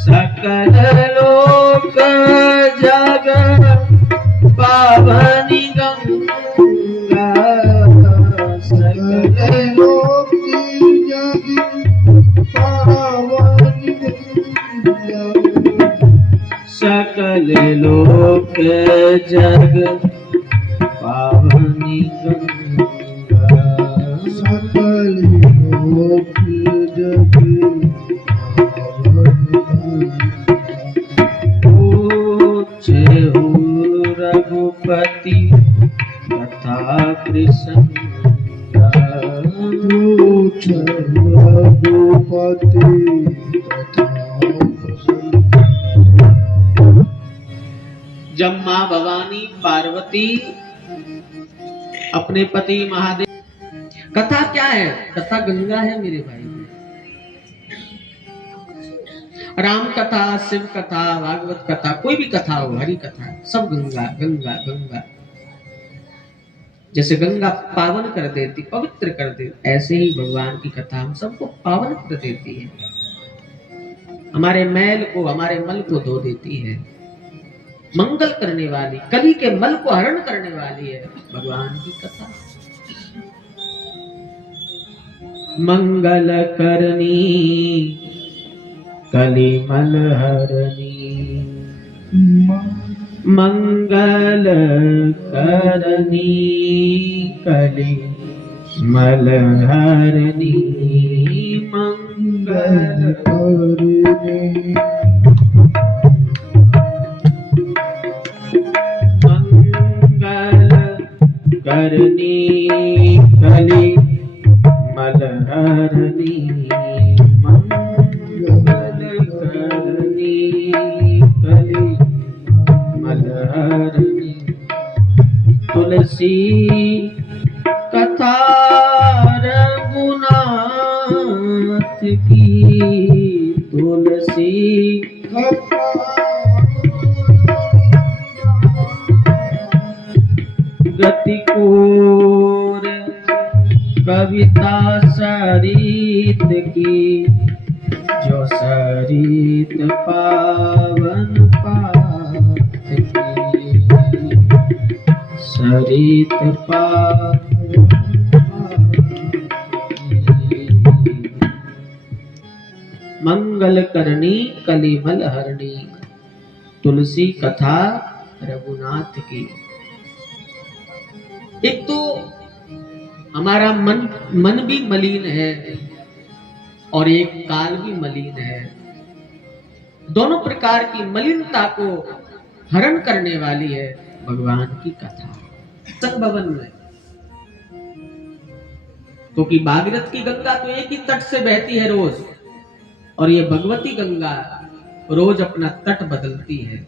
सकल लोक जग पावनी गंगा, सकल लोक जग पावनी गंगा, सकल लोक जग पावनी गंगा, सकल लोक जग रघुपति कथा कृष्ण, रघुपति जब माँ भवानी पार्वती अपने पति महादेव, कथा क्या है? कथा गंगा है मेरे भाई। राम कथा, शिव कथा, भागवत कथा, कोई भी कथा हो, हरि कथा, सब गंगा गंगा गंगा। जैसे गंगा पावन कर देती, पवित्र कर देती, ऐसे ही भगवान की कथा हम सबको पावन कर देती है, हमारे मैल को, हमारे मल को धो देती है, मंगल करने वाली, कली के मल को हरण करने वाली है भगवान की कथा। मंगल करनी कली मल हरनी, मंगल करनी कली मल हरनी, मंगल करनी मंगल करनी कली मल हरनी, तुलसी कथा रघुनाथ की, तुलसी कथा गतिकोर कविता सरित की, जो सरित पावन पात की, सरित पावन मंगल करनी कलिमल हरणी, तुलसी कथा रघुनाथ की। एक तो हमारा मन भी मलिन है और एक काल भी मलिन है। दोनों प्रकार की मलिनता को हरण करने वाली है भगवान की कथा। संग भवन में, क्योंकि भागीरथ की गंगा तो एक ही तट से बहती है रोज, और ये भगवती गंगा रोज अपना तट बदलती है।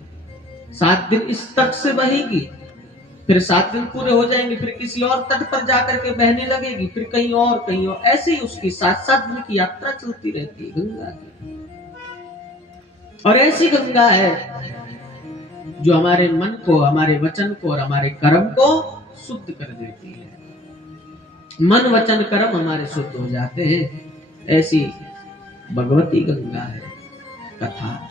7 दिन इस तट से बहेगी, फिर 7 दिन पूरे हो जाएंगे, फिर किसी और तट पर जाकर के बहने लगेगी, फिर कहीं और कहीं और, ऐसे ही उसकी 7-7 दिन की यात्रा चलती रहती है गंगा की। और ऐसी गंगा है जो हमारे मन को, हमारे वचन को और हमारे कर्म को शुद्ध कर देती है। मन वचन कर्म हमारे शुद्ध हो जाते हैं, ऐसी भगवती गंगा है कथा।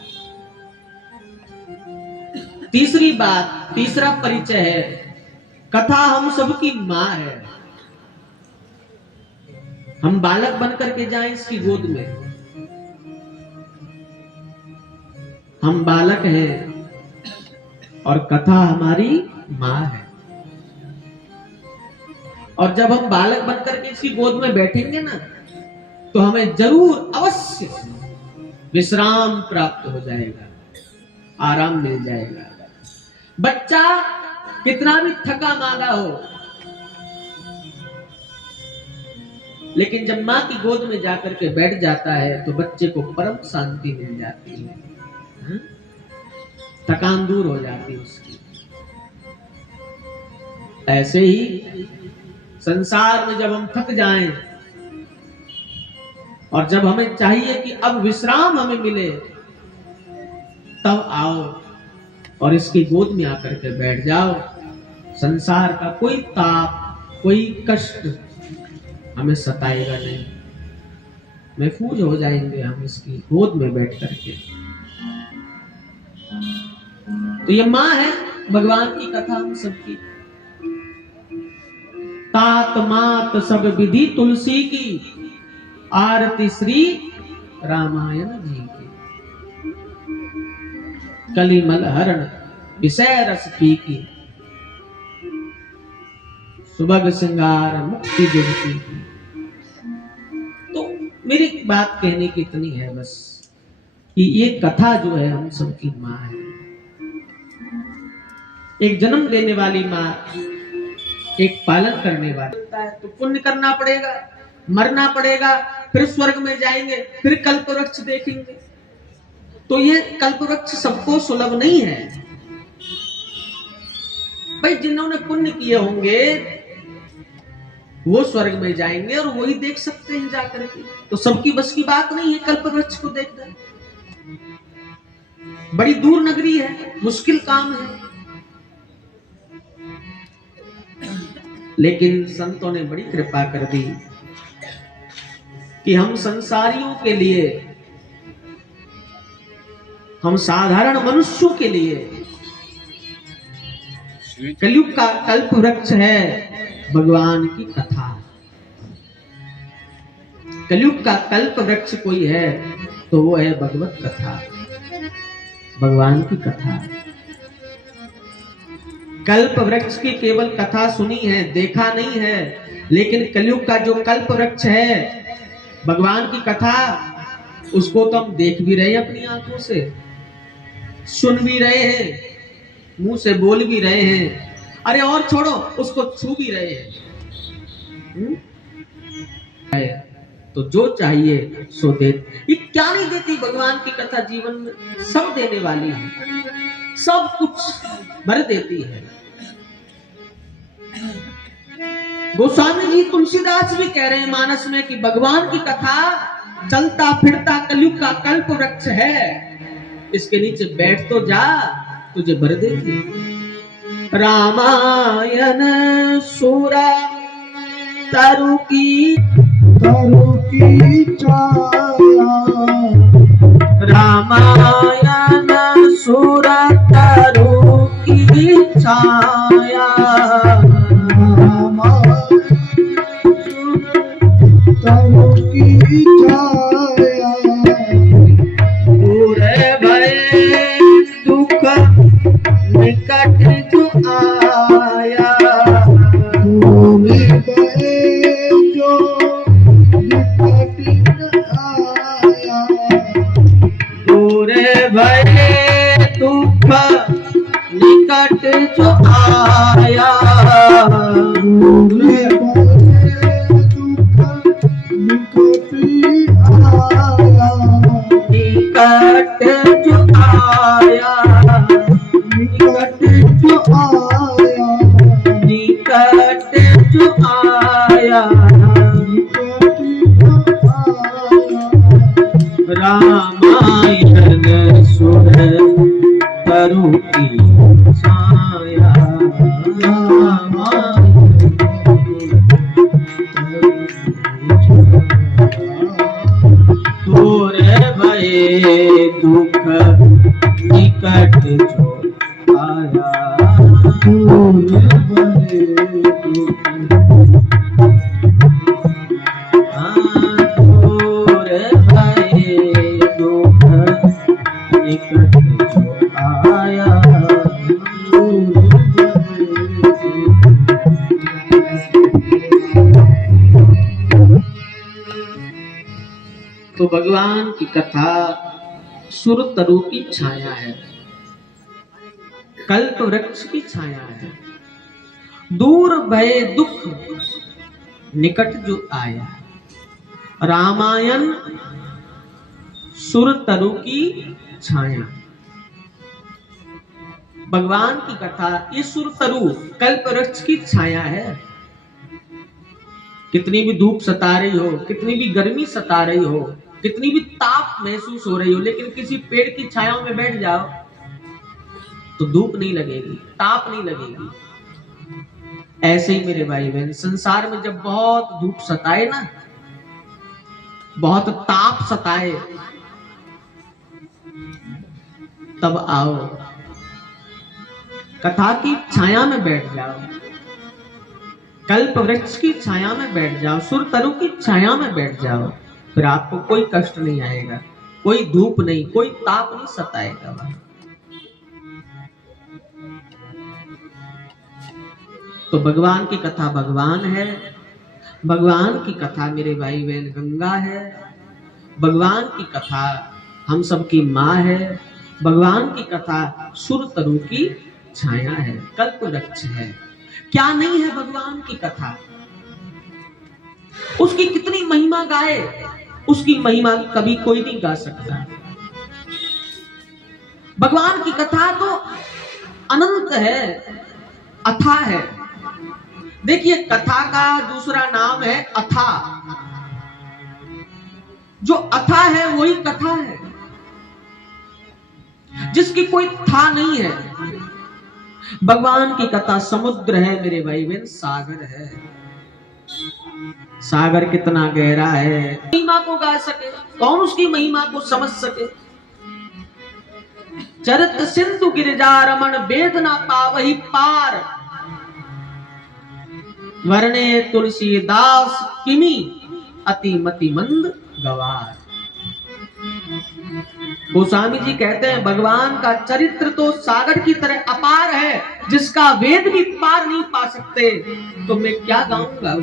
तीसरी बात, तीसरा परिचय है, कथा हम सबकी माँ है। हम बालक बनकर के जाएं इसकी गोद में, हम बालक हैं और कथा हमारी माँ है। और जब हम बालक बनकर के इसकी गोद में बैठेंगे ना, तो हमें जरूर अवश्य विश्राम प्राप्त हो जाएगा, आराम मिल जाएगा। बच्चा कितना भी थका मांगा हो, लेकिन जब माँ की गोद में जाकर के बैठ जाता है तो बच्चे को परम शांति मिल जाती है, थकान दूर हो जाती है उसकी। ऐसे ही संसार में जब हम थक जाएं और जब हमें चाहिए कि अब विश्राम हमें मिले, तब आओ और इसकी गोद में आकर के बैठ जाओ। संसार का कोई ताप, कोई कष्ट हमें सताएगा नहीं, महफूज हो जाएंगे हम इसकी गोद में बैठ करके। तो ये माँ है भगवान की कथा हम सबकी। तात मात सब विधि तुलसी की, आरती श्री रामायण जी की। कलिमल हरण विषय रस पी की, सुबह श्रृंगार मुक्ति जुगती की। तो मेरी बात कहने की इतनी है बस कि ये कथा जो है हम सबकी माँ है। एक जन्म देने वाली माँ, एक पालन करने वाली। तो पुण्य करना पड़ेगा, मरना पड़ेगा, फिर स्वर्ग में जाएंगे, फिर कल्प वृक्ष देखेंगे। तो ये कल्प वृक्ष सबको सुलभ नहीं है भाई। जिन्होंने पुण्य किए होंगे वो स्वर्ग में जाएंगे और वही देख सकते हैं जाकर के। तो सबकी बस की बात नहीं है कल्प वृक्ष को देखना। बड़ी दूर नगरी है, मुश्किल काम है। लेकिन संतों ने बड़ी कृपा कर दी कि हम संसारियों के लिए, हम साधारण मनुष्यों के लिए कलयुग का कल्प वृक्ष है भगवान की कथा। कलयुग का कल्प वृक्ष कोई है तो वो है भगवत कथा, भगवान की कथा। कल्प वृक्ष की केवल कथा सुनी है, देखा नहीं है। लेकिन कलयुग का जो कल्प वृक्ष है भगवान की कथा, उसको तो हम देख भी रहे हैं अपनी आंखों से, सुन भी रहे हैं, मुंह से बोल भी रहे हैं, अरे और छोड़ो उसको छू भी रहे हैं। तो जो चाहिए सो दे। ये क्या नहीं देती भगवान की कथा जीवन में? सब देने वाली है, सब कुछ भर देती है। गोस्वामी जी तुलसीदास भी कह रहे हैं मानस में कि भगवान की कथा चलता फिरता कलयुग का कल्प वृक्ष है, इसके नीचे बैठ तो जा, तुझे भर देती। रामायण सूरा तरु की छाया, रामायण सूरा तरु की छाया, तरु की छाया, पूरे भय दुख निकट जो आया, पूरे भय जो निकट आया, पूरे भय दुख निकट जो आया, पूरे निकट जो आया, निकट जो आया, निकट जो आया, निकट जो आया। रामायण सुर तरु की छाया, रामायण पूरे भय दुख निकट जो आया, पूरे भय दुख, पूरे भय दुख निकट जो आया, तो भगवान की कथा सुर तरु की छाया है, कल्प वृक्ष की छाया है। दूर भय दुख निकट जो आया, रामायण सुर तरु की छाया। भगवान की कथा, ये सुर तरु कल्प वृक्ष की छाया है। कितनी भी धूप सता रही हो, कितनी भी गर्मी सता रही हो, कितनी भी ताप महसूस हो रही हो, लेकिन किसी पेड़ की छाया में बैठ जाओ तो धूप नहीं लगेगी, ताप नहीं लगेगी। ऐसे ही मेरे भाई बहन, संसार में जब बहुत धूप सताए ना, बहुत ताप सताए, तब आओ, कथा की छाया में बैठ जाओ, कल्प वृक्ष की छाया में बैठ जाओ, सुर तरु की छाया में बैठ जाओ, फिर आपको कोई कष्ट नहीं आएगा, कोई धूप नहीं, कोई ताप नहीं सताएगा वहां। तो भगवान की कथा भगवान है, भगवान की कथा मेरे भाई बहन गंगा है, भगवान की कथा हम सबकी माँ है, भगवान की कथा सुर तरु की छाया है, कल्प वृक्ष है। क्या नहीं है भगवान की कथा, उसकी कितनी महिमा गाए, उसकी महिमा कभी कोई नहीं गा सकता। भगवान की कथा तो अनंत है, अथाह है। देखिए, कथा का दूसरा नाम है अथा। जो अथा है वही कथा है, जिसकी कोई था नहीं है। भगवान की कथा समुद्र है मेरे भाई बहन, सागर है। सागर कितना गहरा है, महिमा को गा सके कौन, उसकी महिमा को समझ सके। चरित सिंधु गिरिजा रमण वेद ना पावहि पार, वर्णे तुलसीदास किमी अति मति मंद गवार। गोस्वामी जी कहते हैं भगवान का चरित्र तो सागर की तरह अपार है, जिसका वेद भी पार नहीं पा सकते। तो मैं क्या गाऊंगा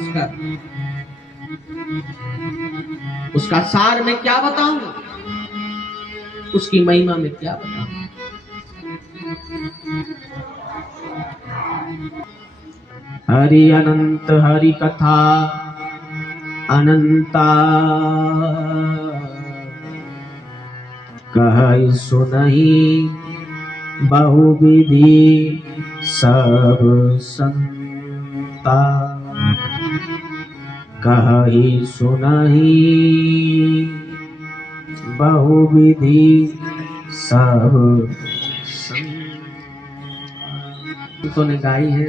उसका सार में क्या बताऊं, उसकी महिमा में क्या बताऊं। हरि अनंत हरि कथा अनंता, कहै सुनहि बहुविधि सब संता। कहै सुनहि बहुविधि सब संता। तो ने गाई है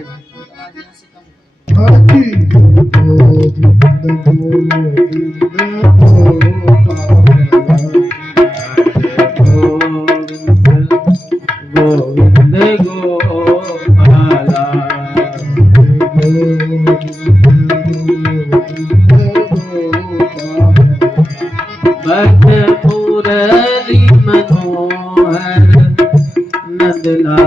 गोविंद गोपाला, भक्त मुरली मनोहर नंदलाला,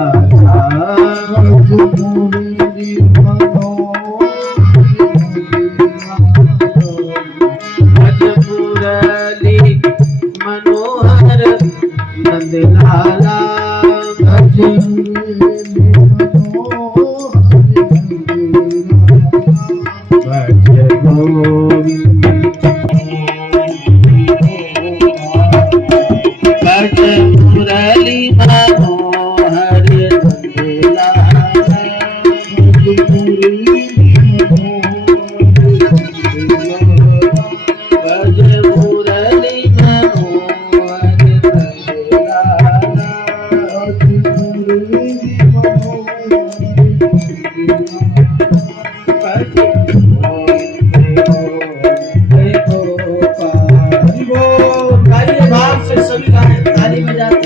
मनोहर नंदलाला, भज गोविंद भज मुरली मनोहर नंदलाला, भज मुरली भाव से सभी गाने ताली बजाते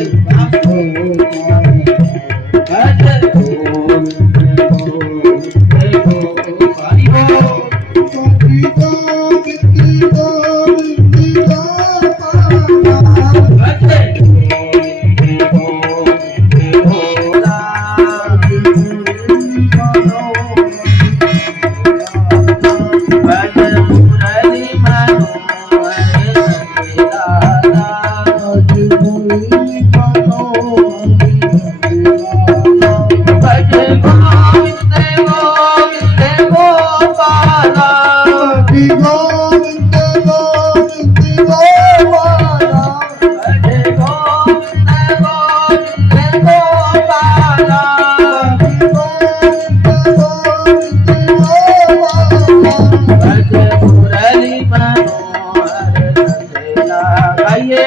भज मुरली मनोहर नंदला गाइए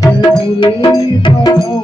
भज मुरली मनोहर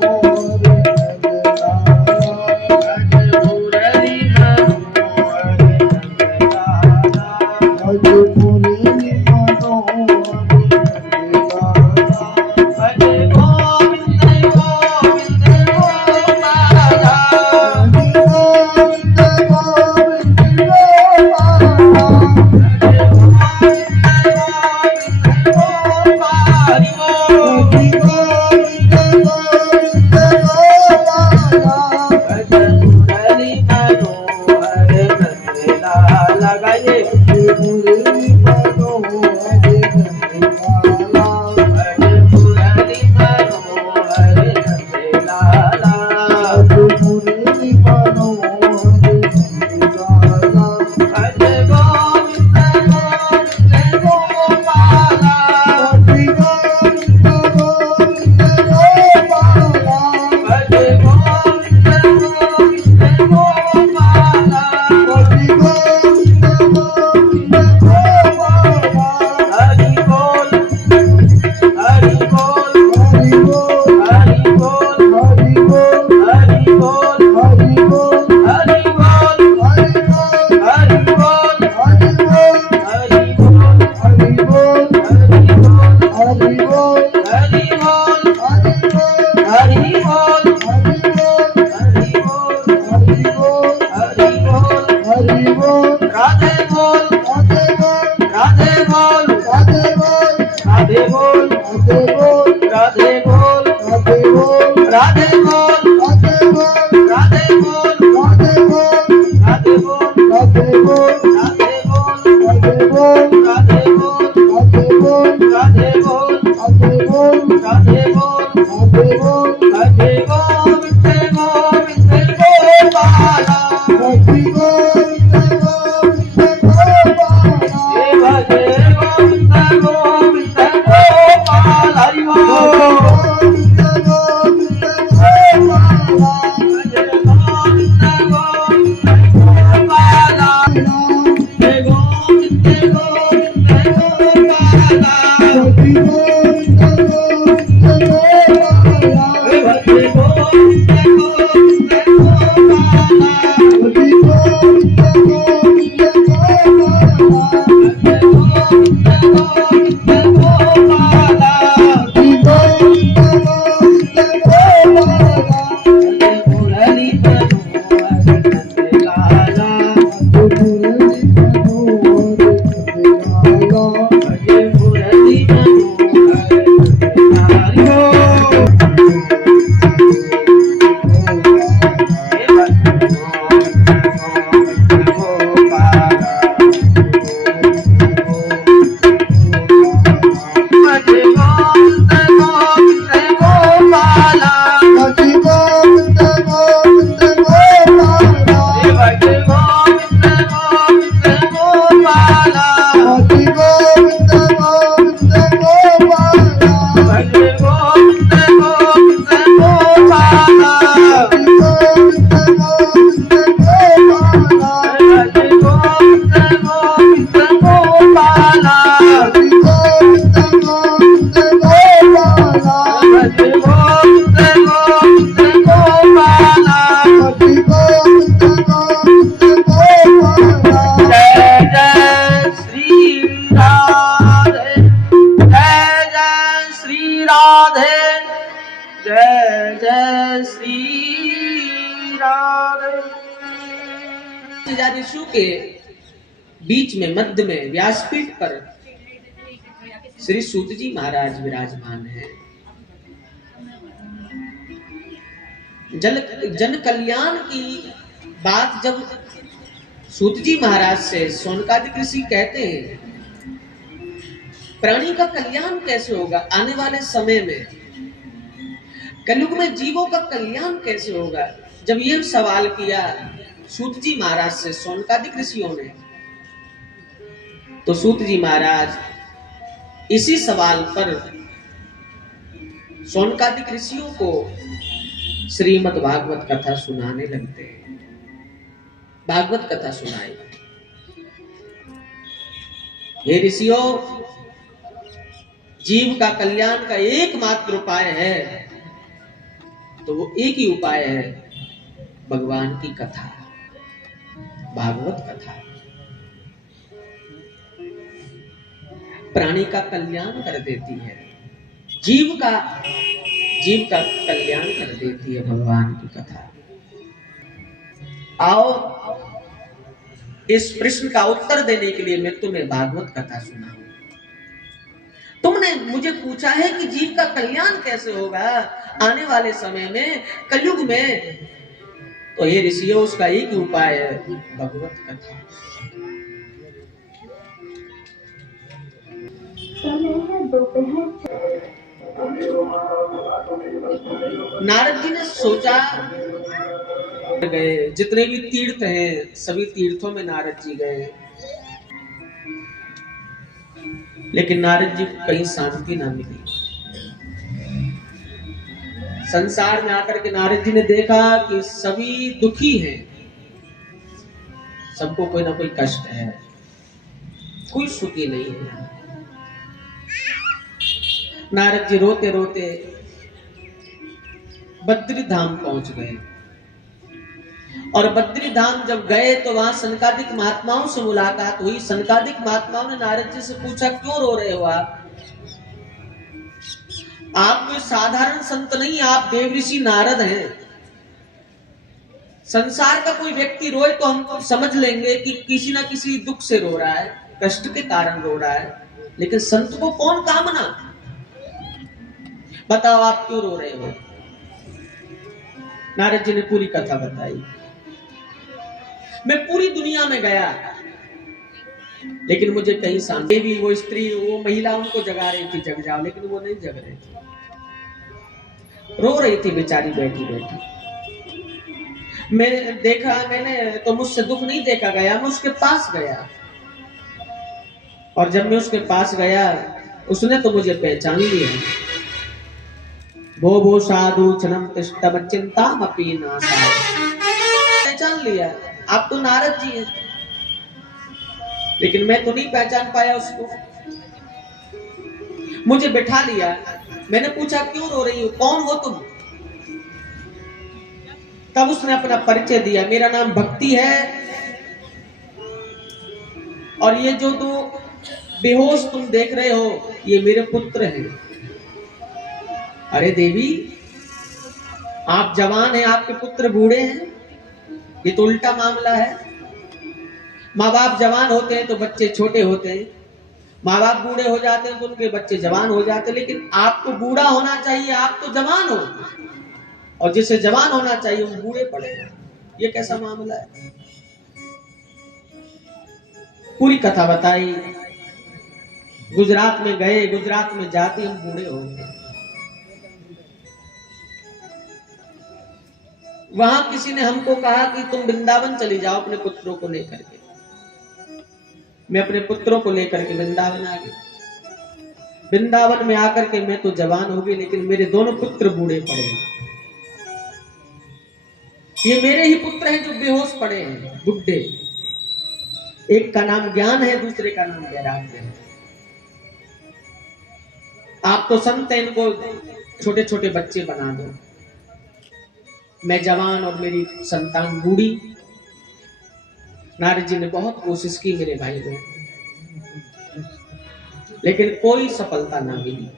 ऋषि के बीच में मध्य में व्यासपीठ पर श्री सूत जी महाराज विराजमान है। जन कल्याण की बात जब सूत जी महाराज से शौनकादिक ऋषि कहते हैं, प्राणी का कल्याण कैसे होगा आने वाले समय में, कलयुग में जीवों का कल्याण कैसे होगा, जब ये सवाल किया सूत जी महाराज से शौनकादिक ऋषियों ने, तो सूत जी महाराज इसी सवाल पर शौनकादिक ऋषियों को श्रीमद् भागवत कथा सुनाने लगते हैं। भागवत कथा सुनाई। हे ऋषियों, जीव का कल्याण का एकमात्र उपाय है, तो वो एक ही उपाय है, भगवान की कथा, भागवत कथा। प्राणी का कल्याण कर देती है, जीव का कल्याण कर देती है भगवान की कथा। आओ, इस प्रश्न का उत्तर देने के लिए मैं तुम्हें भागवत कथा सुनाऊं। तुमने मुझे पूछा है कि जीव का कल्याण कैसे होगा आने वाले समय में, कलयुग में, तो हे ऋषियों, उसका एक ही उपाय है, भगवत कथा। नारद जी ने सोचा, गए जितने भी तीर्थ हैं, सभी तीर्थों में नारद जी गए, लेकिन नारद जी को कहीं शांति ना मिली। संसार में आकर के नारद जी ने देखा कि सभी दुखी हैं, सबको कोई ना कोई कष्ट है, कोई सुखी नहीं है। नारद जी रोते रोते बद्री धाम पहुंच गए, और बद्री धाम जब गए तो वहां सनकादिक महात्माओं से मुलाकात हुई। सनकादिक महात्माओं ने नारद जी से पूछा, क्यों रो रहे हो आप कोई साधारण संत नहीं, आप देवऋषि नारद हैं। संसार का कोई व्यक्ति रोए तो हम समझ लेंगे कि किसी ना किसी दुख से रो रहा है, कष्ट के कारण रो रहा है, लेकिन संत को कौन कामना? बताओ आप क्यों रो रहे हो? नारद जी ने पूरी कथा बताई। मैं पूरी दुनिया में गया, लेकिन मुझे कहीं शांति भी, वो स्त्री, वो महिला उनको जगा रही थी, जग जाओ, लेकिन वो नहीं जग रही थी, रो रही थी बेचारी बैठी बैठी। मैंने तो मुझसे दुख नहीं देखा गया, मैं उसके पास गया, और जब मैं उसके पास गया, उसने तो मुझे पहचान लिया। भो भो साधु क्षणम तिष्ठम चिंतामपि नासाय, पहचान लिया, आप तो नारद जी हैं। लेकिन मैं तो नहीं पहचान पाया उसको। मुझे बिठा लिया, मैंने पूछा क्यों रो रही हो, कौन हो तुम? तब उसने अपना परिचय दिया, मेरा नाम भक्ति है, और ये जो दो बेहोश तुम देख रहे हो, ये मेरे पुत्र हैं। अरे देवी, आप जवान हैं, आपके पुत्र बूढ़े हैं, ये तो उल्टा मामला है। माँ बाप जवान होते हैं तो बच्चे छोटे होते हैं, माँ बाप बूढ़े हो जाते हैं तो उनके बच्चे जवान हो जाते हैं, लेकिन आपको बूढ़ा होना चाहिए, आप तो जवान हो, और जिसे जवान होना चाहिए वो बूढ़े पड़े। ये कैसा मामला है? पूरी कथा बताई। गुजरात में गए, गुजरात में जाते हम बूढ़े हो गए। वहां किसी ने हमको कहा कि तुम वृंदावन चली जाओ अपने पुत्रों को लेकर के। मैं अपने पुत्रों को लेकर के वृंदावन आ गया। वृंदावन में आकर के मैं तो जवान हो गई, लेकिन मेरे दोनों पुत्र बूढ़े पड़े। ये मेरे ही पुत्र हैं जो बेहोश पड़े हैं, बुढ़े। एक का नाम ज्ञान है, दूसरे का नाम वैराग्य है। आप तो संत हैं, इनको छोटे छोटे बच्चे बना दो। मैं जवान और मेरी संतान बूढ़ी। नारद जी ने बहुत कोशिश की मेरे भाई को, लेकिन कोई सफलता ना मिली।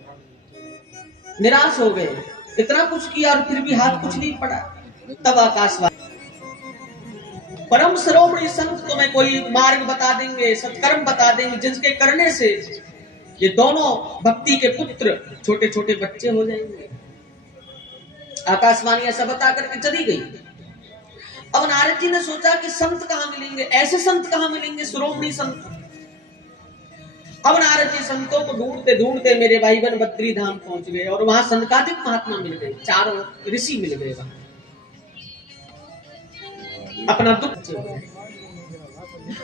निराश हो गए, इतना कुछ किया और फिर भी हाथ कुछ नहीं पड़ा। तब आकाशवाणी, परम श्रोमणी संत तुम्हें कोई मार्ग बता देंगे, सत्कर्म बता देंगे, जिसके करने से ये दोनों भक्ति के पुत्र छोटे छोटे बच्चे हो जाएंगे। आकाशवाणी ऐसा बता करके चली गई। अब नारद जी ने सोचा कि संत कहां मिलेंगे, ऐसे संत कहां मिलेंगे, श्रोमणी संत। अब नारद जी संतों को ढूंढते ढूंढते मेरे भाई बन बद्री धाम पहुंच गए, और वहां सनकादिक महात्मा मिल गए, चारों ऋषि मिल गए। वहां अपना दुख,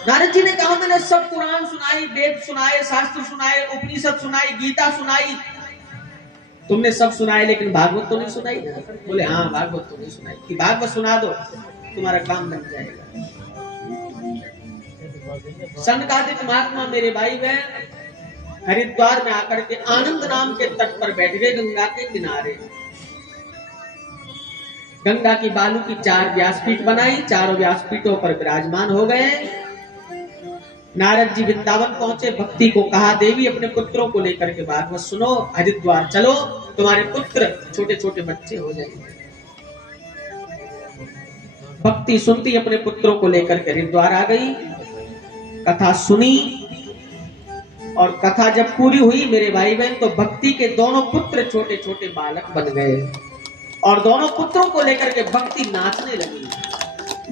नारद जी ने कहा मैंने सब पुराण सुनाई, वेद सुनाए, शास्त्र सुनाए, उपनिषद सुनाई, गीता सुनाई, तुमने सब सुनाए, लेकिन भागवत तो नहीं सुनाई ना। बोले हाँ, भागवत तो नहीं सुनाई। कि भागवत सुना दो, तुम्हारा काम बन जाएगा। सनकादिक महात्मा मेरे भाई बहन हरिद्वार में आकर के आनंद नाम के तट पर बैठ गए, गंगा के किनारे। गंगा की बालू की 4 व्यासपीठ बनाई, चारों व्यासपीठों पर विराजमान हो गए। नारद जी वृंदावन पहुंचे, भक्ति को कहा देवी अपने पुत्रों को लेकर के भागवत सुनो, हरिद्वार चलो, तुम्हारे पुत्र छोटे छोटे बच्चे हो जाएंगे। भक्ति सुनती अपने पुत्रों को लेकर के हरिद्वार आ गई, कथा सुनी, और कथा जब पूरी हुई मेरे भाई बहन, तो भक्ति के दोनों पुत्र छोटे छोटे बालक बन गए, और दोनों पुत्रों को लेकर के भक्ति नाचने लगी।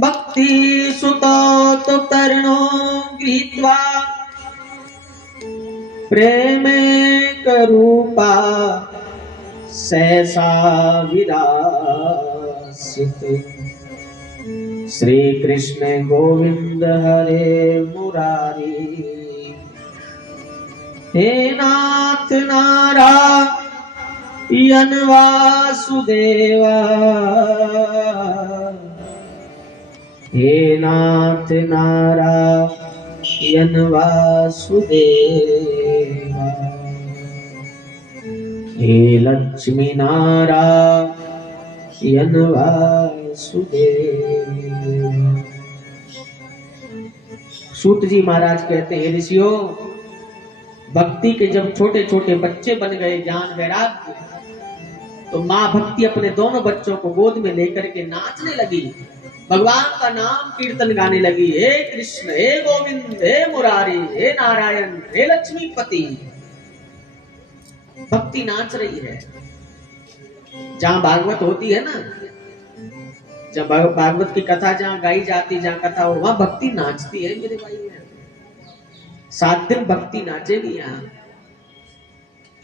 भक्ति सुतो तो तरणो गृहीत्वा प्रेम करूपा सहसा विरासित श्री कृष्ण गोविंद हरे मुरारी हे नाथ नारायण वासुदेवा हे नाथ नारायण वासुदेवा हे लक्ष्मी नारायण वासुदेवा। सूत जी महाराज कहते हैं ऋषियों, भक्ति के जब छोटे छोटे बच्चे बन गए ज्ञान वैराग्य, तो माँ भक्ति अपने दोनों बच्चों को गोद में लेकर के नाचने लगी, भगवान का नाम कीर्तन गाने लगी। हे कृष्ण, हे गोविंद, हे मुरारी, हे नारायण, हे लक्ष्मीपति। भक्ति नाच रही है। जहां भागवत होती है ना, जब भागवत की कथा जहां गाई जाती, जहां कथा हो, वहां भक्ति नाचती है मेरे भाई। 7 दिन भक्ति नाचेगी यहाँ,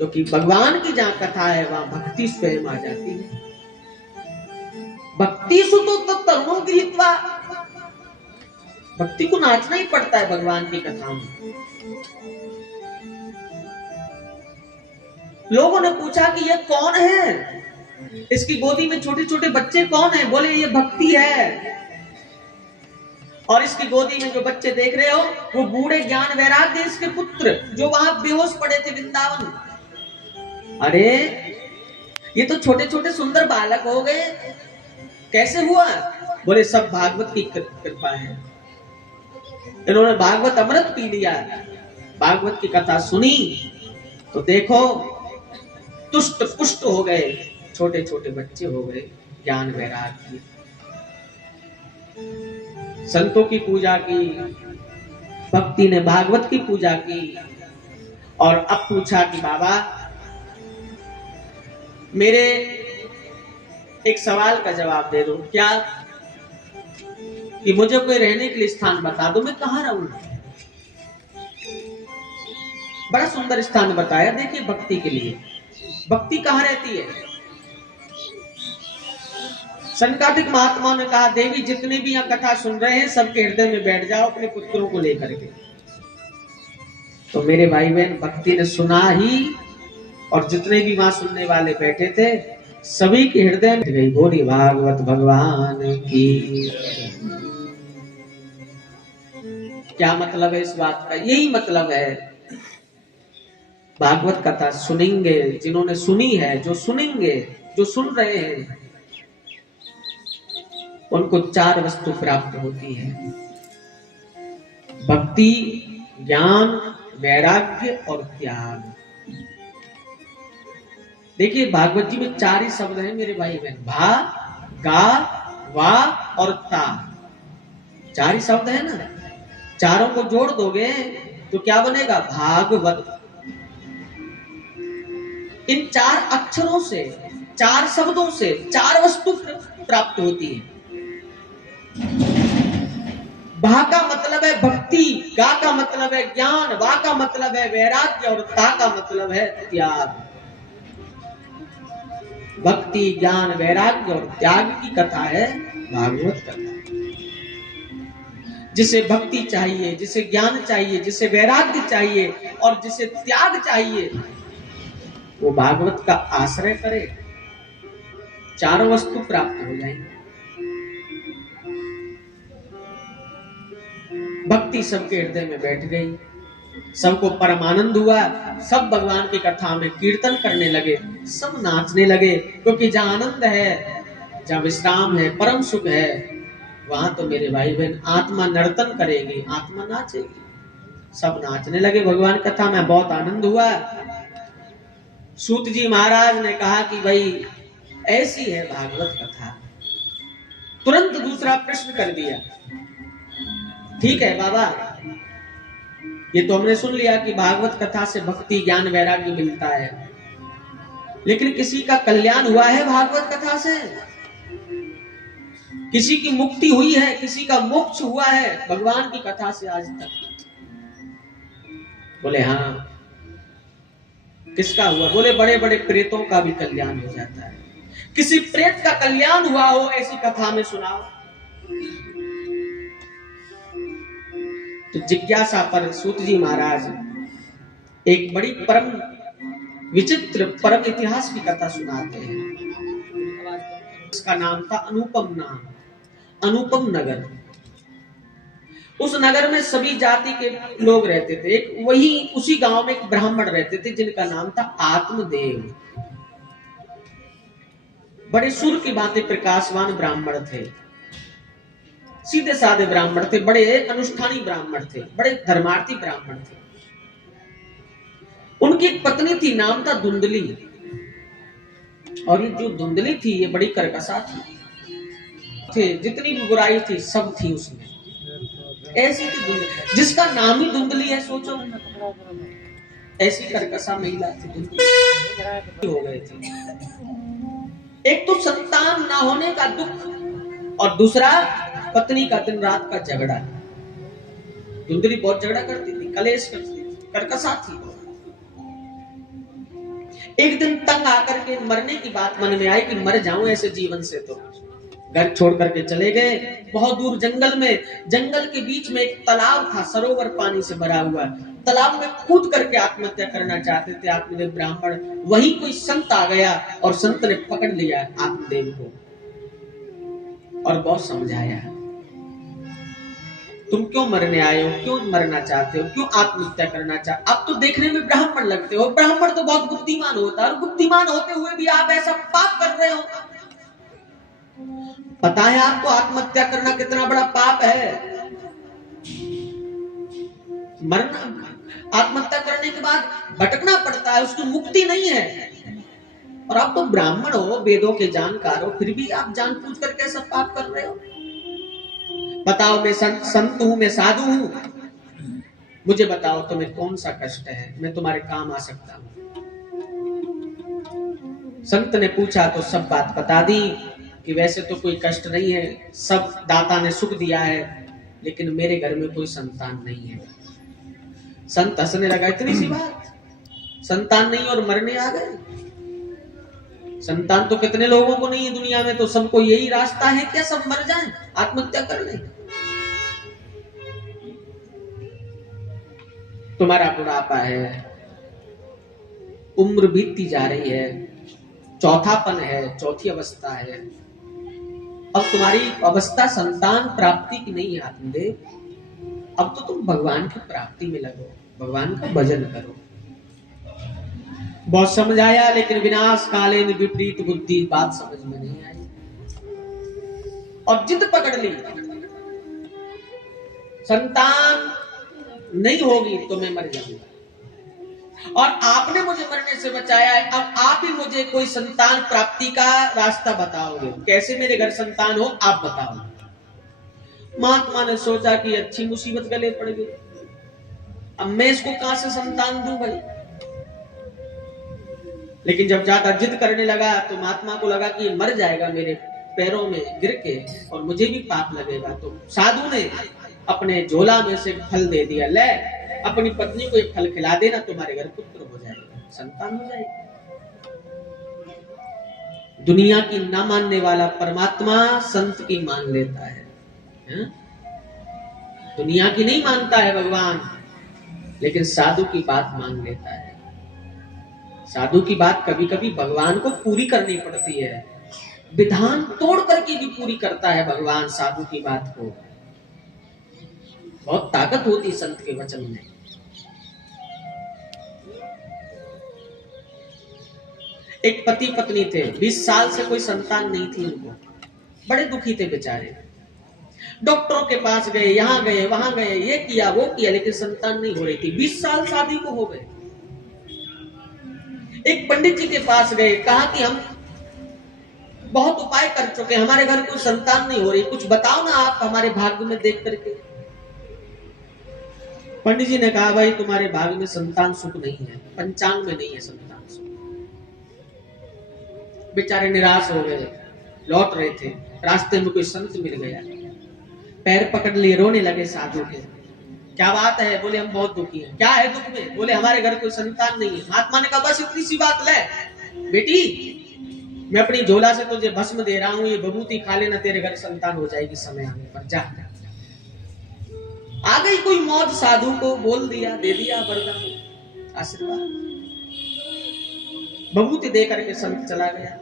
क्योंकि भगवान की जहां कथा है वहां भक्ति स्वयं आ जाती है। भक्ति सुतो तरुणों गृहीत्वा, भक्ति को नाचना ही पड़ता है भगवान की कथा में। लोगों ने पूछा कि ये कौन है, इसकी गोदी में छोटे छोटे बच्चे कौन है? बोले ये भक्ति है। और इसकी गोदी में जो बच्चे देख रहे हो वो बूढ़े ज्ञान वैराग्य इसके पुत्र, जो वहां बेहोश पड़े थे वृंदावन। अरे ये तो छोटे छोटे सुंदर बालक हो गए, कैसे हुआ? बोले सब भागवत की कृपा है। इन्होंने भागवत अमृत पी लिया, भागवत की कथा सुनी, तो देखो तुष्ट पुष्ट हो गए, छोटे छोटे बच्चे हो गए ज्ञान वैराग्य। संतों की पूजा की, भक्ति ने भागवत की पूजा की, और अब पूछा कि बाबा मेरे एक सवाल का जवाब दे दो। क्या? कि मुझे कोई रहने के लिए स्थान बता दो, मैं कहाँ रहूं। बड़ा सुंदर स्थान बताया, देखिए भक्ति के लिए। भक्ति कहाँ रहती है? सनकादिक महात्मा ने कहा देवी जितने भी यहाँ कथा सुन रहे हैं सबके हृदय में बैठ जाओ अपने पुत्रों को लेकर के। तो मेरे भाई बहन भक्ति ने सुना ही, और जितने भी वहां सुनने वाले बैठे थे सभी के हृदय में गई बोली भागवत भगवान की। क्या मतलब है इस बात का? यही मतलब है, भागवत कथा सुनेंगे जिन्होंने सुनी है, जो सुनेंगे, जो सुन रहे हैं, उनको 4 वस्तु प्राप्त होती है: भक्ति, ज्ञान, वैराग्य और त्याग। देखिए भागवत जी में 4 ही शब्द हैं मेरे भाई बहन, भा, गा, वा और ता। 4 ही शब्द है ना, चारों को जोड़ दोगे तो क्या बनेगा? भागवत। इन 4 अक्षरों से, 4 शब्दों से 4 वस्तु प्राप्त होती है। भा का मतलब है भक्ति, गा का मतलब है ज्ञान, वा का मतलब है वैराग्य और ता का मतलब है त्याग। भक्ति, ज्ञान, वैराग्य और त्याग की कथा है भागवत कथा। जिसे भक्ति चाहिए, जिसे ज्ञान चाहिए, जिसे वैराग्य चाहिए और जिसे त्याग चाहिए, वो भागवत का आश्रय करे, 4 वस्तु प्राप्त हो जाएंगे। भक्ति सबके हृदय में बैठ गई, सबको परम आनंद हुआ। सब भगवान की कथा में कीर्तन करने लगे, सब नाचने लगे, क्योंकि जहाँ आनंद है, जहाँ विश्राम है, परम सुख है, वहां तो मेरे भाई बहन आत्मा नर्तन करेगी, आत्मा नाचेगी। सब नाचने लगे भगवान कथा में, बहुत आनंद हुआ। सूत जी महाराज ने कहा कि भाई ऐसी है भागवत कथा। तुरंत दूसरा प्रश्न कर दिया, ठीक है बाबा, ये तो हमने सुन लिया कि भागवत कथा से भक्ति ज्ञान वैराग्य मिलता है, लेकिन किसी का कल्याण हुआ है भागवत कथा से? किसी की मुक्ति हुई है, किसी का मोक्ष हुआ है भगवान की कथा से आज तक? बोले हाँ। किसका हुआ? बोले बड़े बड़े प्रेतों का भी कल्याण हो जाता है। किसी प्रेत का कल्याण हुआ हो ऐसी कथा में सुनाओ। तो जिज्ञासा पर सूत जी महाराज एक बड़ी परम विचित्र परम इतिहास की कथा सुनाते हैं। इसका नाम था अनुपम नाम, अनुपम नगर। उस नगर में सभी जाति के लोग रहते थे। एक वही उसी गांव में एक ब्राह्मण रहते थे जिनका नाम था आत्मदेव। बड़े सुर की भांति प्रकाशवान ब्राह्मण थे, सीधे साधे ब्राह्मण थे, बड़े अनुष्ठानी ब्राह्मण थे, बड़े धर्मार्थी ब्राह्मण थे। उनकी एक पत्नी थी, नाम था धुंधली। और ये जो धुंधली थी ये बड़ी कर्कशा थी, जितनी भी बुराई थी सब थी उसमें। ऐसी थी धुंधली, जिसका नाम ही धुंधली है, सोचो। ऐसी कर्कशा महिला थी, धुंधली हो गए थे। एक तो संतान ना होने का दुख, और दूसरा पत्नी का दिन रात का झगड़ा। धुंधली बहुत झगड़ा करती थी, कलेश करती थी, कर्कशा थी। एक दिन तंग आकर के मरने की बात मन में आई कि मर जाऊं ऐसे जीवन से, तो घर छोड़ करके चले गए बहुत दूर जंगल में। जंगल के बीच में एक तालाब था, सरोवर पानी से भरा हुआ। तालाब में कूद करके आत्महत्या करना चाहते थे आत्मदेव ब्राह्मण। वहीं कोई संत आ गया और संत ने पकड़ लिया आत्मदेव को और बहुत समझाया, तुम क्यों मरने आए हो, क्यों मरना चाहते हो, क्यों आत्महत्या करना चाहते? अब तो देखने में ब्राह्मण लगते हो, ब्राह्मण तो बहुत बुद्धिमान होता है, और बुद्धिमान होते हुए भी आप ऐसा पाप कर रहे हो। पता है आपको आत्महत्या करना कितना बड़ा पाप है? मरना, आत्महत्या करने के बाद भटकना पड़ता है, उसकी मुक्ति नहीं है। और आप तो ब्राह्मण हो, वेदों के जानकार हो, फिर भी आप जानबूझ कर कैसा पाप कर रहे हो? बताओ, मैं संत हूं, मैं साधु हूं, मुझे बताओ तुम्हें कौन सा कष्ट है, मैं तुम्हारे काम आ सकता हूं। संत ने पूछा तो सब बात बता दी कि वैसे तो कोई कष्ट नहीं है, सब दाता ने सुख दिया है, लेकिन मेरे घर में कोई संतान नहीं है। संत हंसने लगा, इतनी सी बात, संतान नहीं और मरने आ गए? संतान तो कितने लोगों को नहीं है दुनिया में, तो सबको यही रास्ता है क्या, सब मर जाएं, आत्महत्या कर लें? तुम्हारा बुढ़ापा है, उम्र बीतती जा रही है, चौथापन है, चौथी अवस्था है, अब तुम्हारी अवस्था संतान प्राप्ति की नहीं है आत्मदेव। अब तो तुम भगवान की प्राप्ति में लगो, भगवान का भजन करो। बहुत समझ आया, लेकिन विनाश कालीन विपरीत बुद्धि, बात समझ में नहीं आई और जिद पकड़ ली, संतान नहीं होगी तो मैं मर जाऊंगा। और आपने मुझे मरने से बचाया है, अब आप ही मुझे कोई संतान प्राप्ति का रास्ता बताओगे, कैसे मेरे घर संतान हो आप बताओ। महात्मा ने सोचा कि अच्छी मुसीबत गले पड़ गई, अब मैं इसको कहां से संतान दूं भाई। लेकिन जब ज्यादा जिद करने लगा तो महात्मा को लगा कि ये मर जाएगा मेरे पैरों में गिर के और मुझे भी पाप लगेगा। तो साधु ने अपने झोला में से फल दे दिया, ले अपनी पत्नी को एक फल खिला देना, तुम्हारे घर पुत्र हो जाएगा, संतान हो जाएगी। दुनिया की न मानने वाला परमात्मा संत की मान लेता है, दुनिया की नहीं मानता है भगवान, लेकिन साधु की बात मान लेता है। साधु की बात कभी कभी भगवान को पूरी करनी पड़ती है, विधान तोड़ करके भी पूरी करता है भगवान साधु की बात को। बहुत ताकत होती संत के वचन में। एक पति पत्नी थे, 20 साल से कोई संतान नहीं थी उनको, बड़े दुखी थे बेचारे। डॉक्टरों के पास गए, यहाँ गए वहां गए, ये किया वो किया, लेकिन संतान नहीं हो रही थी। 20 साल शादी को हो गए। एक पंडित जी के पास गए, कहा कि हम बहुत उपाय कर चुके, हमारे घर कोई संतान नहीं हो रही, कुछ बताओ ना आप हमारे भाग्य में देख करके। पंडित जी ने कहा, भाई तुम्हारे भाग्य में संतान सुख नहीं है, पंचांग में नहीं है संतान सुख। बेचारे निराश हो गए, लौट रहे थे, रास्ते में कोई संत मिल गया, पैर पकड़ लिए, रोने लगे साधु के। क्या बात है? बोले हम बहुत दुखी हैं। क्या है दुख में? बोले हमारे घर कोई संतान नहीं है। महात्मा ने कहा बस इतनी सी बात ले बेटी, मैं अपनी झोला से तुझे भस्म दे रहा हूं, ये विभूति खा लेना, तेरे घर संतान हो जाएगी समय आने पर, जा। आ गई कोई मौज, साधु को बोल दिया, दे दिया वरदान आशीर्वाद, विभूति दे करके संत चला गया।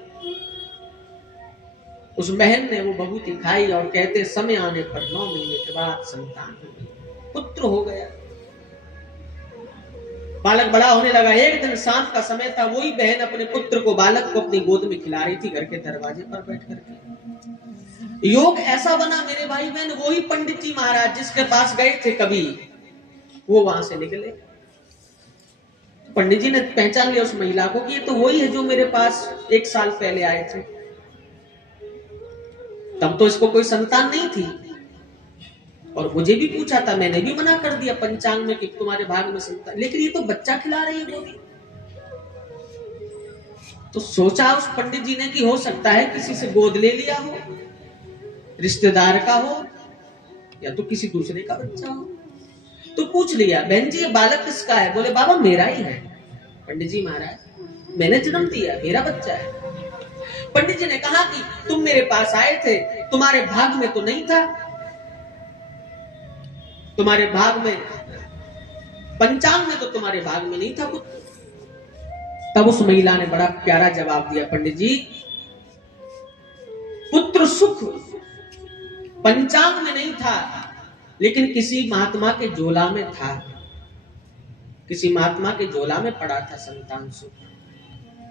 उस बहन ने वो विभूति खाई और कहते समय आने पर 9 महीने के बाद संतान हो गई, पुत्र हो गया। बालक बड़ा होने लगा। एक दिन शाम का समय था, वही बहन अपने पुत्र को, बालक को अपनी गोद में खिला रही थी घर के दरवाजे पर बैठ करके। योग ऐसा बना मेरे भाई बहन, वही पंडित जी महाराज जिसके पास गए थे कभी, वो वहां से निकले। पंडित जी ने पहचान लिया उस महिला को कि ये तो वही है जो मेरे पास 1 साल पहले आए थे। तब तो इसको कोई संतान नहीं थी और मुझे भी पूछा था, मैंने भी मना कर दिया पंचांग में कि तुम्हारे भाग में संतान, लेकिन ये तो बच्चा खिला रही है गोदी। तो सोचा उस पंडित जी ने कि हो सकता है किसी से गोद ले लिया हो, रिश्तेदार का हो या तो किसी दूसरे का बच्चा हो। तो पूछ लिया, बहन जी ये बालक किसका है? बोले बाबा मेरा ही है पंडित जी महाराज, मैंने जन्म दिया, मेरा बच्चा है। पंडित जी ने कहा कि तुम मेरे पास आए थे, तुम्हारे भाग में तो नहीं था, तुम्हारे भाग में, पंचांग में तो तुम्हारे भाग में नहीं था पुत्र। तब उस महिला ने बड़ा प्यारा जवाब दिया, पंडित जी पुत्र सुख पंचांग में नहीं था, लेकिन किसी महात्मा के झोला में था, किसी महात्मा के झोला में पड़ा था संतान सुख।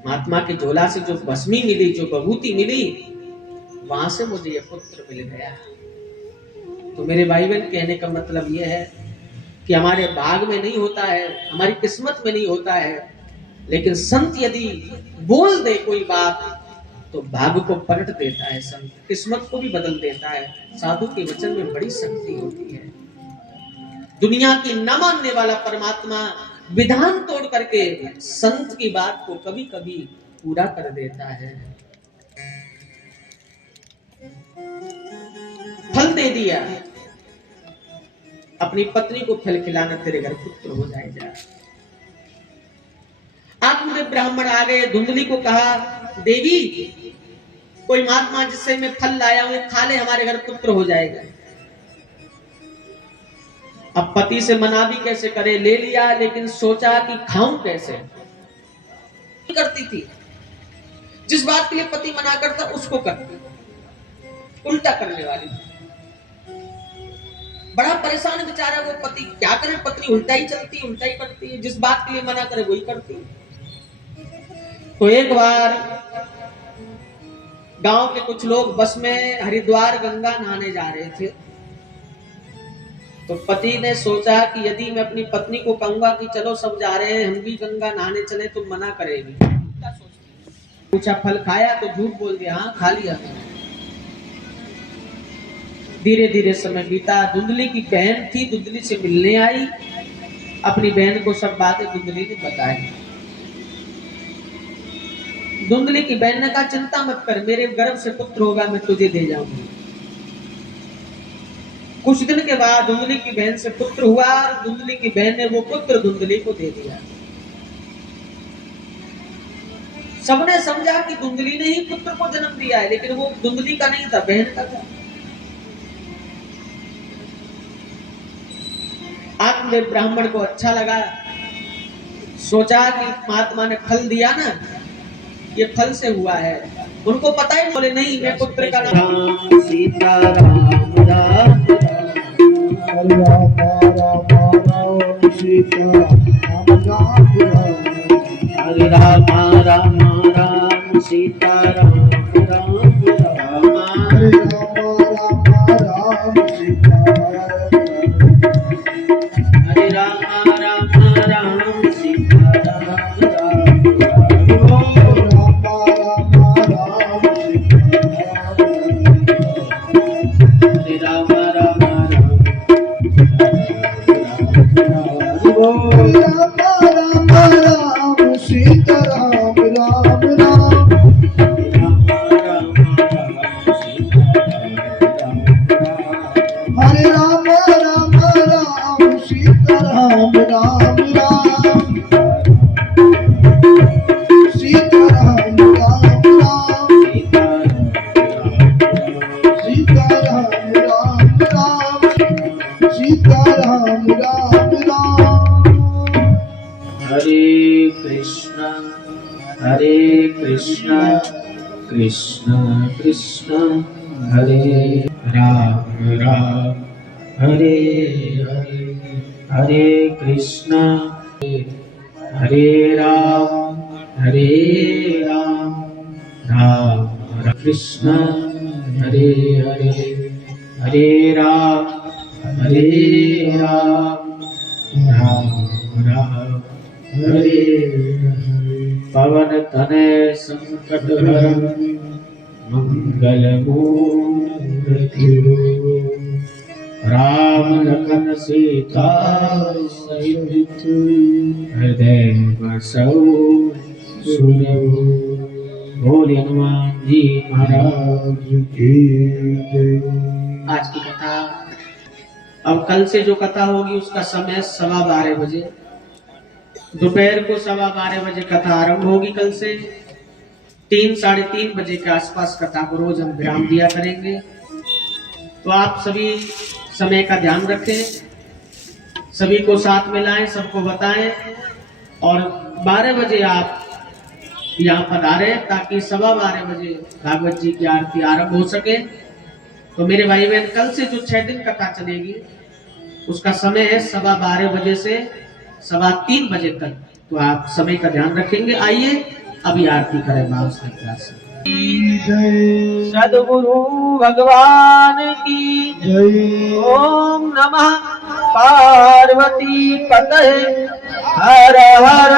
महात्मा के झोला से जो भस्मी मिली, जो विभूति मिली, वहां से मुझे ये पुत्र मिल गया। तो मेरे भाई बहन कहने का मतलब यह है कि हमारे भाग में नहीं होता है, हमारी किस्मत में नहीं होता है, लेकिन संत यदि बोल दे कोई बात तो भाग्य को पलट देता है, संत किस्मत को भी बदल देता है। साधु के वचन में बड़ी शक्ति होती है। दुनिया की न मानने वाला परमात्मा विधान तोड़ करके संत की बात को कभी कभी पूरा कर देता है। फल दे दिया, अपनी पत्नी को फल खिलाना, तेरे घर पुत्र हो जाएगा। आत्मदेव ब्राह्मण आ गए, धुंधली को कहा, देवी कोई महात्मा जिससे मैं फल लाया हूं खा ले, हमारे घर पुत्र हो जाएगा। अब पति से मना भी कैसे करे, ले लिया, लेकिन सोचा कि खाऊं कैसे। करती थी, जिस बात के लिए पति मना करता उसको करती, उल्टा करने वाली। बड़ा परेशान बेचारा वो पति, क्या करे, पत्नी उल्टा ही चलती, उल्टा ही करती है, जिस बात के लिए मना करे वही करती। तो एक बार गांव के कुछ लोग बस में हरिद्वार गंगा नहाने जा रहे थे। तो पति ने सोचा कि यदि मैं अपनी पत्नी को कहूंगा कि चलो सब जा रहे हैं, हम भी गंगा नहाने चले, तो मना करेगी। पूछा फल खाया? तो झूठ बोल दिया, हाँ खा लिया। धीरे धीरे समय बीता। धुंधली की बहन थी, धुंधली से मिलने आई, अपनी बहन को सब बातें धुंधली ने बताई। धुंधली की बहन ने कहा, चिंता मत कर, मेरे गर्भ से पुत्र होगा, मैं तुझे दे जाऊंगी। कुछ दिन के बाद धुंधली की बहन से पुत्र हुआ, धुंधली की बहन ने वो पुत्र धुंधली को दे दिया। सबने समझा कि धुंधली ने ही पुत्र को जन्म दिया है, लेकिन वो धुंधली का नहीं था, बहन का था। आत्मदेव ब्राह्मण को अच्छा लगा, सोचा कि महात्मा ने फल दिया ना, ये फल से हुआ है। उनको पता ही बोले नहीं, मैं पुत्र का नाम सीताराम हरे राम राम सीता राम हरे राम राम राम सीता राम राम राम हरे राम सीता हरे राम राम सीता राम राम हरे राम सीता राम राम राम हरे राम सीता राम राम राम सीता राम राम राम सीता राम राम राम सीता राम राम राम हरे कृष्ण कृष्ण कृष्ण हरे राम राम हरे हरे हरे कृष्ण हरे राम राम कृष्ण हरे हरे हरे राम राम राम हरे पवन तनय संकट हरण मंगल मूर्ति राम लखन सीता सहित हृदय बसौ सुरभु। बोले हनुमान जी महाराज की जय। आज की कथा, अब कल से जो कथा होगी उसका समय 12:15 बजे, दोपहर को 12:15 बजे कथा आरंभ होगी। कल से 3 साढ़े 3 बजे के आसपास कथा को रोज हम विराम दिया करेंगे। तो आप सभी समय का ध्यान रखें, सभी को साथ में लाएं, सबको बताएं और 12 बजे आप यहाँ पधारे ताकि 12:15 बजे भागवत जी की आरती आरंभ हो सके। तो मेरे भाई बहन, कल से जो 6 दिन कथा चलेगी उसका समय है 12:15 बजे से 3:15 बजे तक। तो आप समय का ध्यान रखेंगे। आइए अभी आरती करें भाव से। सद्गुरु भगवान की जय। ओम नमः पार्वती पतये हर हर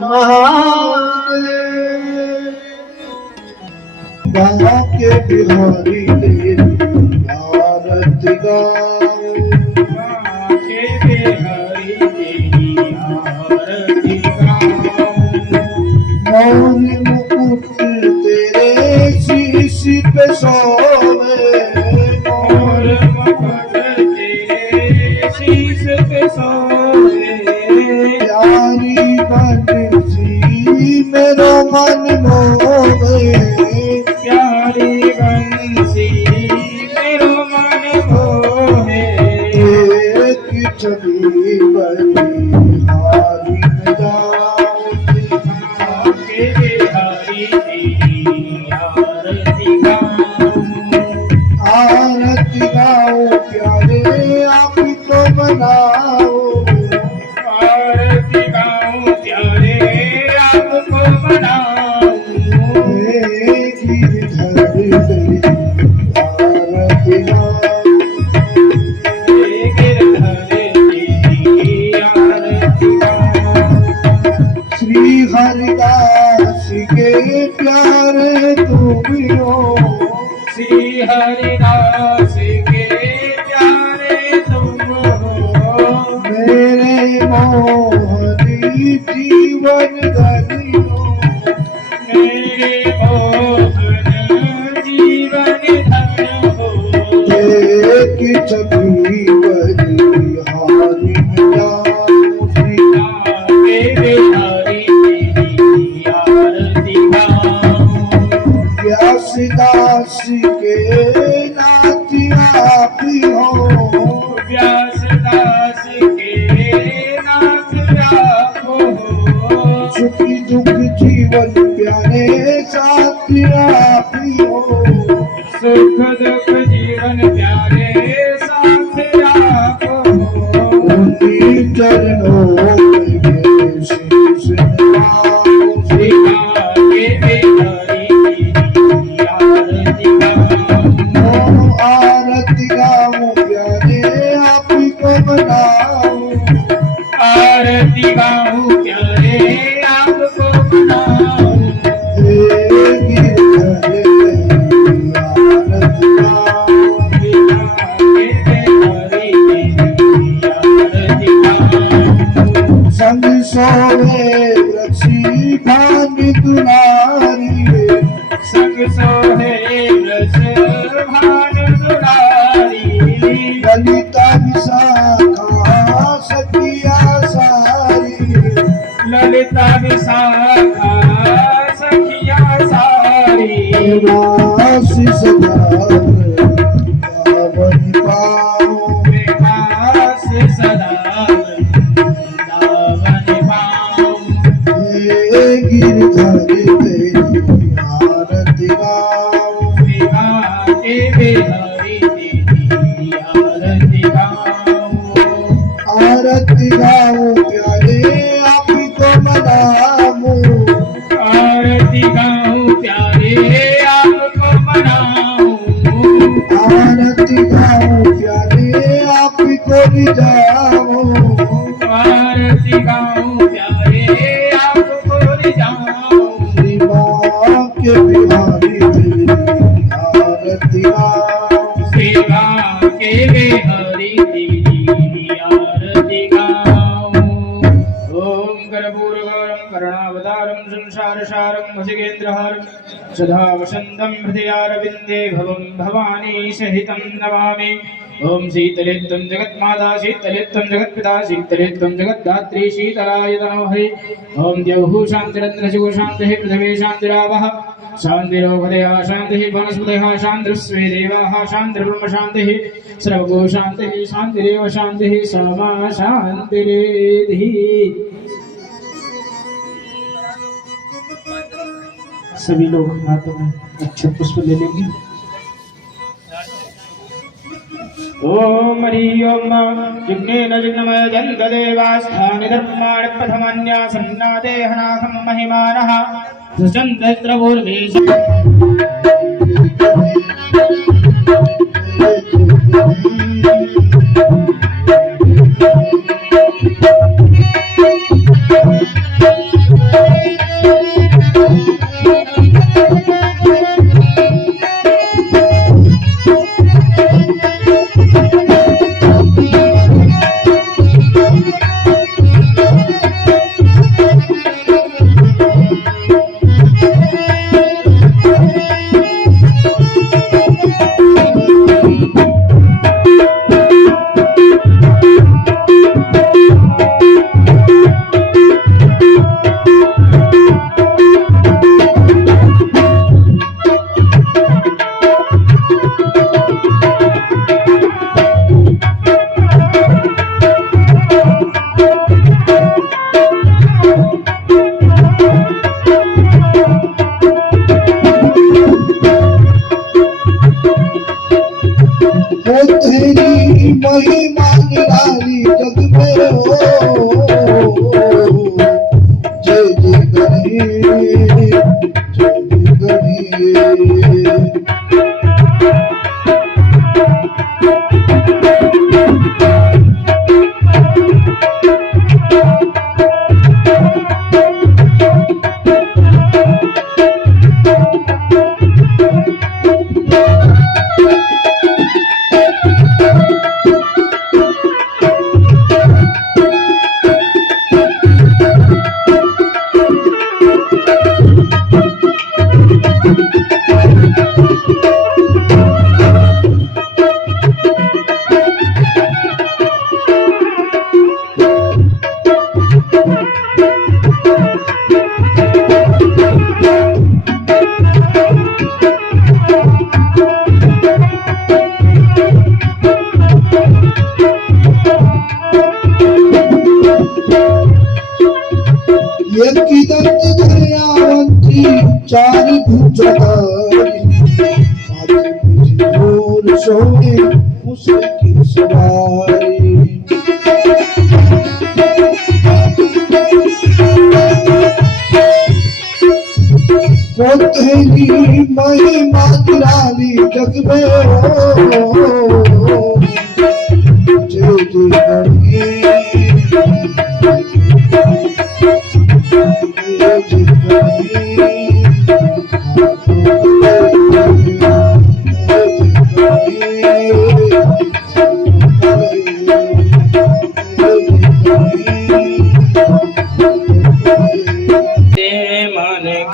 महादेव। गाँव के बिहारी देव भारत गाँव के बिहारी तेरी आरती गाऊं। मौरी मुकुट तेरे शीश पे सोवे मोर मुकुट तेरे शीश पे सोए। प्यारी बंसी मेरो मन मोहे प्यारी बंसी मेरो मन मोहे। एक छवि बड़ी हारी में जाऊं के बिहारी तेरी आरती गाऊं। आरती गाओ प्यारे आप तो बनाओ आरती गाऊं प्यारे आपको बनाऊं। गिरधर तेरी आरती गाओ गिरधर तेरी आरती गाऊं। श्री हरिदास के प्यारे तुम हो श्री हरिदास के प्यारे तुम हो। मेरे मोहनी जीवन धनी हो मेरे मोहन जीवन धन हो। एक छवि बड़ी हारी में जाऊं के बिहारी तेरी आरती गाऊं। व्यासदास के नाथ आप हो व्यासदास के नाथ आप हो। सुखी दुख जीवन प्यारे साथ आप हो सुख दुख जीवन प्यारे साथ आप दुलारी संग सोहे ब्रज भानु दुलारी ललिता विशाखा सखिया सारी ललिता विशाखा सखिया सारी राशि सदा वृंदावन पाओ विकास सदा वृंदावन पाऊं हे गिरधर तेरी आरती गाओ विवा के बिहारी तेरी आरती गाऊं आरती गाओ प्यारे आपको मनाऊं आरती गाऊं प्यारे आपको मनाऊं आरती गाओ प्यारे आपको रिझाओ आरती गाऊं प्यारे आपको रिझाऊं श्री माँ के बिहारी तेरी आरती गाओ सेवा के बिहारी तेरी आरती गाऊं ओम कर्पूरगौरं करुणावतारं संसारसारं भुजगेन्द्रहारं सदा वसन्तं हृदयारविन्दे भवं भवानी सहितं नमामि ओम शीतले त्वं जगन्माता शीतले त्वं जगत्पिता शीतले त्वं जगद्धात्री शीतलाय नमः ओम द्यौः शान्तिरन्ध्रशिवो शान्तिः पृथिवी शान्तिरावः शान्तिरोपदया शान्तिः वनस्पतयः शान्तिर्स्वे देवाः शान्तिर्ब्रह्म शान्तिः सर्वगो शान्तिः शान्तिरेव शान्तिः सा शान्तिरेधि सभी लोग हाथों में अक्षत पुष्प ले लेंगे ओम हरि ओम यज्ञेन यज्ञमय जन्तदेवास्थानि धर्माणि प्रथमन्यासन्नादेहनाथं महिमानः सुचन्द्रपूर्वेश तेरी महिमा निराली जग में हो जय जय गणेश जय गणेश यकिदंत दयावंती चार भुजधारी माथे मुझे मोर सोए उसकी सवारी वो तेरी महिमा निराली जग में हो जय जय मन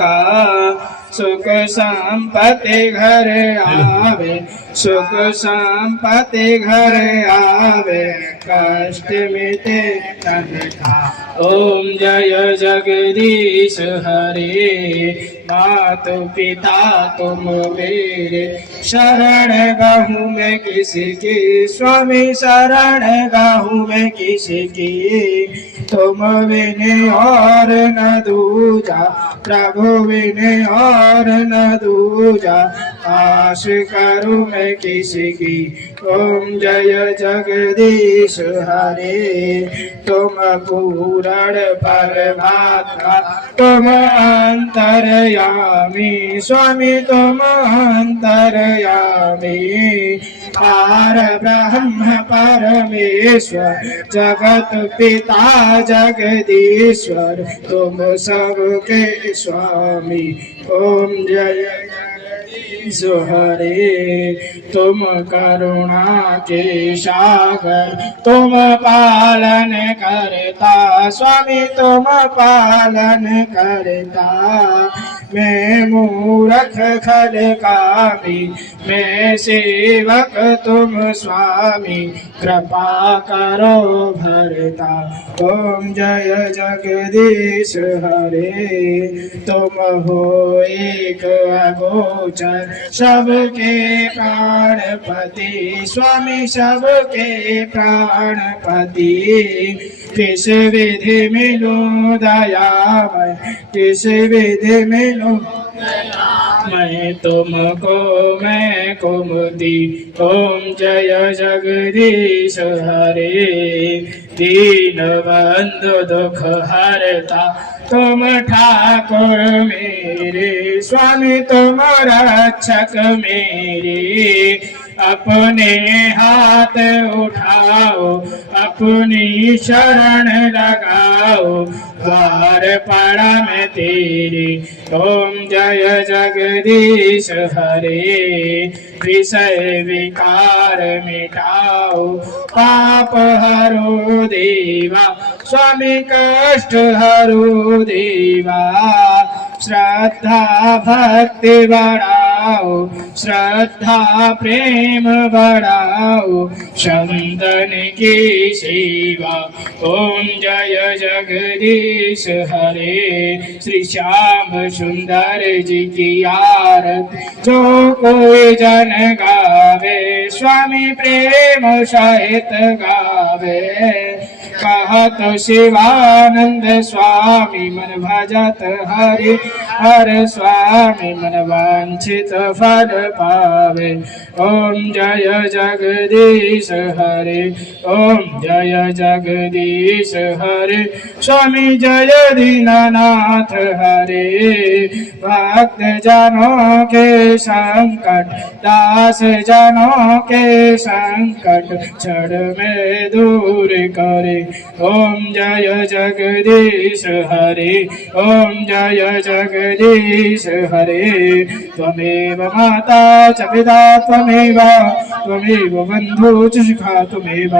सुख संपत्ति घर आवे, सुख संपत्ति घर आवे, कष्ट मिटे तन का। ओम जय जगदीश हरे, मातु पिता तुम मेरे, शरण गहूँ मैं किसी की, स्वामी शरण गहूँ मैं किसी की, तुम बिन और न दूजा, प्रभु बिन और न दूजा, आश करूँ मैं किसी की। ओम जय जगदीश हरे, तुम पूरण परमात्मा, तुम अंतर्यामी, स्वामी तुम अंतर्यामी, पार ब्रह्म परमेश्वर, जगत पिता जगदीश्वर, तुम सबके स्वामी। ओम जय जगदीश हरे, तुम करुणा के सागर, तुम पालन करता, स्वामी तुम पालन करता, मैं मूरख खलकामी, मैं सेवक तुम स्वामी, कृपा करो भरता। ओम जय जगदीश हरे, तुम हो एक अगोचर, सबके प्राणपति, स्वामी सबके प्राणपति, किस विधि मिलूं दयामय, किस विधि मिलूं मैं तुमको मैं कुमुदी। ओम जय जगदीश हरे, दीन बंधु दुख हरता, तुम ठाकुर मेरे, स्वामी तुम रक्षक मेरे, अपने हाथ उठाओ, अपनी शरण लगाओ, द्वार पड़ा मैं तेरे। ओम जय जगदीश हरे, विषय विकार मिटाओ, पाप हरो देवा, स्वामी कष्ट हरो देवा, श्रद्धा भक्ति बढ़ाओ, श्रद्धा प्रेम बढ़ाओ, संतन की सेवा। ओम जय जगदीश हरे, श्री श्याम सुंदर जी की आरती जो कोई जन गावे, स्वामी प्रेम सहित गावे, कहत शिवानंद स्वामी मन भजत हरि हर स्वामी, मन वांछित फल पावे। ओम जय जगदीश हरे, ओम जय जगदीश हरे, स्वामी जय दीनानाथ हरे, भक्त जनों के संकट, दास जनों के संकट, क्षण में दूर करे। ओम जय जगदीश हरे, ओम जय जगदीश हरे, त्वमेव माता च पिता त्वमेव, त्वमेव बन्धु च शिखा त्वमेव,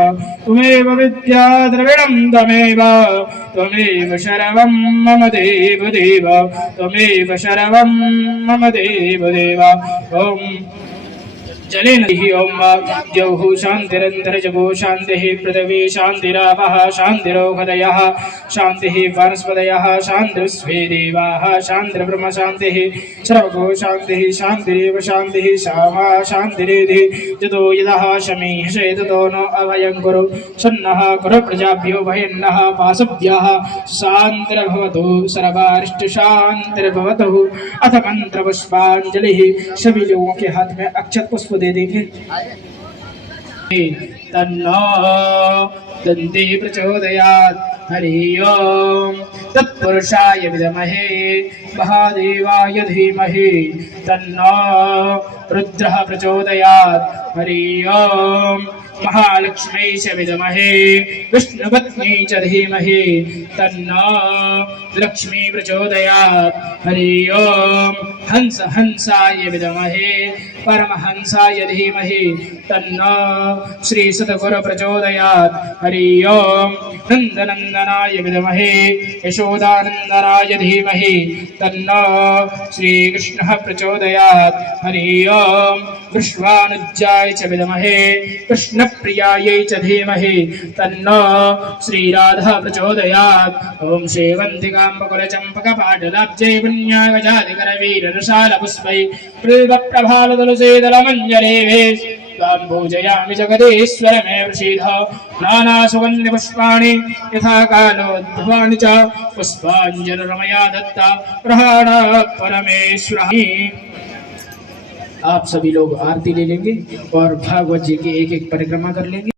त्वमेव विद्या द्रविणं त्वमेव, त्वमेव शर्वं मम देव देव, त्वमेव शर्वं मम देव देव। ओम जलेन हि ओम द्यौः शान्तिरन्तरिजगो शान्तिः, पृथिवी शान्तिरापः शान्तिरोषधयः शान्तिः, वनस्पतयः शान्तिर्विश्वे देवाः शान्तिर्ब्रह्म शान्तिः, सर्वगो शान्तिः शान्तिरेव शान्तिः, सामा शान्तिरेधि। यतो यदः शमीः ततो नो अभयं कुरु, सन्नः कुरु प्रजाभ्यो भयन्नः पाशभ्यः, शान्तिर्भवतु सर्वारिष्टशान्तिर्भवतु। अथ मंत्रपुष्पाञ्जलिः, सभी लोगों के हाथ में अक्षत पुष्प दे देंगे। तन्नो दन्ती प्रचोदयात्, हरि ओम तत्पुरुषाय विद्महे महादेवाय धीमहि, तन्नो रुद्रः प्रचोदयात्, हरि ओम महालक्ष्मी च विद्महे विष्णुपत्नी च धीमहि तन्नो लक्ष्मी प्रचोदयात्। हरि ओम हंस हंसाय विद्महे परमहंसाय धीमहि तन्नो श्री सद्गुरु प्रचोदयात्। हरि ओम नंदनंदनाय विद्महे यशोदानंदनाय धीमहि तन्नो श्री कृष्णः प्रचोदयात्। हरि ओम विश्वानुज्जाय च विद्महे कृष्णप्रियायै च धीमहि तन्नो श्री राधा प्रचोदयात्। ओम श्रीवन्तिकाम्बकुलचम्पकपाटलाब्जै पुण्यागजाधिकरवीररसालपुष्पै बिल्वप्रभालतुलसीदलमञ्जरीभिः त्वां पूजयामि जगदीश्वर मे प्रसीद। नानासुगन्धिपुष्पाणि यथा कालोद्भवानि च पुष्पाञ्जलिर्मया दत्ता प्रहाणाः परमेश्वरः। आप सभी लोग आरती ले लेंगे और भागवत जी की एक एक परिक्रमा कर लेंगे।